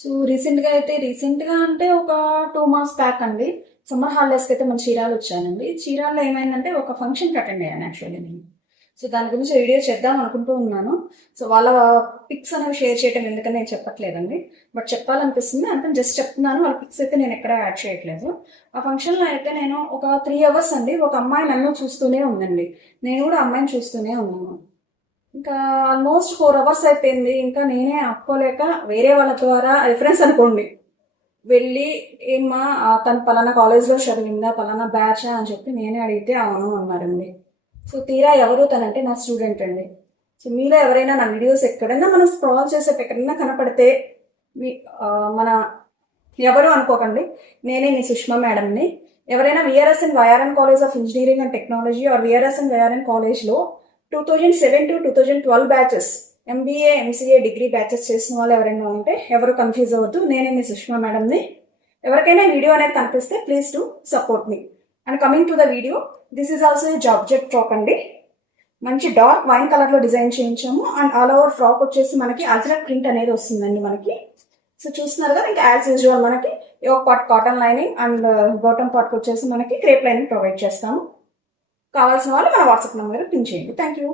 So రీసెంట్గా అంటే ఒక 2 months బ్యాక్ అండి. సమ్మర్ హాలిడేస్కి అయితే మన చీరాలు వచ్చానండి. చీరాల్లో ఏమైందంటే ఒక ఫంక్షన్కి అటెండ్ అయ్యాను యాక్చువల్లీ నేను. సో దాని గురించి వీడియో చేద్దాం అనుకుంటూ ఉన్నాను. సో వాళ్ళ పిక్స్ అనేవి షేర్ చేయడం ఎందుకని నేను చెప్పట్లేదండి. బట్ చెప్పాలనిపిస్తుంది అంటే జస్ట్ చెప్తున్నాను. వాళ్ళ పిక్స్ అయితే నేను ఎక్కడ యాడ్ చేయట్లేదు. ఆ ఫంక్షన్లో అయితే నేను ఒక 3 hours అండి, ఒక అమ్మాయి నన్ను చూస్తూనే ఉందండి. నేను కూడా అమ్మాయిని చూస్తూనే ఉన్నాను. ఇంకా ఆల్మోస్ట్ 4 hours అయిపోయింది. ఇంకా నేనే అప్పుకోలేక వేరే వాళ్ళ ద్వారా రిఫరెన్స్ అనుకోండి వెళ్ళి, ఏమ్మా తను పలానా కాలేజ్లో చదివిందా, పలానా బ్యాచా అని చెప్పి నేనే అడిగితే అవును అన్నారండి. సో తీరా ఎవరు తనంటే నా స్టూడెంట్ అండి. సో మీలో ఎవరైనా నా వీడియోస్ ఎక్కడైనా మనం స్క్రాల్ చేసే ఎక్కడైనా కనపడితే మీ మన ఎవరు అనుకోకండి, నేనే మీ సుష్మా మేడంని. ఎవరైనా VRSN YRN college of engineering and technology or VRSN YRN కాలేజ్లో 2007 to 2012 batches MBA MCA degree batches చేసిన వాళ్ళు ఎవరైనా ఉంటే ఎవరు కన్ఫ్యూజ్ అవ్వద్దు, నేనే మీ సుష్మా మేడంని. ఎవరికైనా వీడియో అనేది కనిపిస్తే please to support me. And coming to the video, this is also a georgette frock అండి. మంచి డార్క్ వైన్ కలర్లో డిజైన్ చేయించాము. అండ్ ఆల్ ఓవర్ ఫ్రాక్ వచ్చేసి మనకి అజ్రక్ ప్రింట్ అనేది వస్తుందండి మనకి. సో చూస్తున్నారు కదా, ఇంకా యాజ్ యూజువల్ మనకి ఒక part cotton lining and bottom పార్ట్కి వచ్చేసి మనకి క్రేప్ లైనింగ్ ప్రొవైడ్ చేస్తాము. కావాల్సిన వాళ్ళు మన వాట్సాప్ నెంబర్ పిన్ చేయండి. Thank you.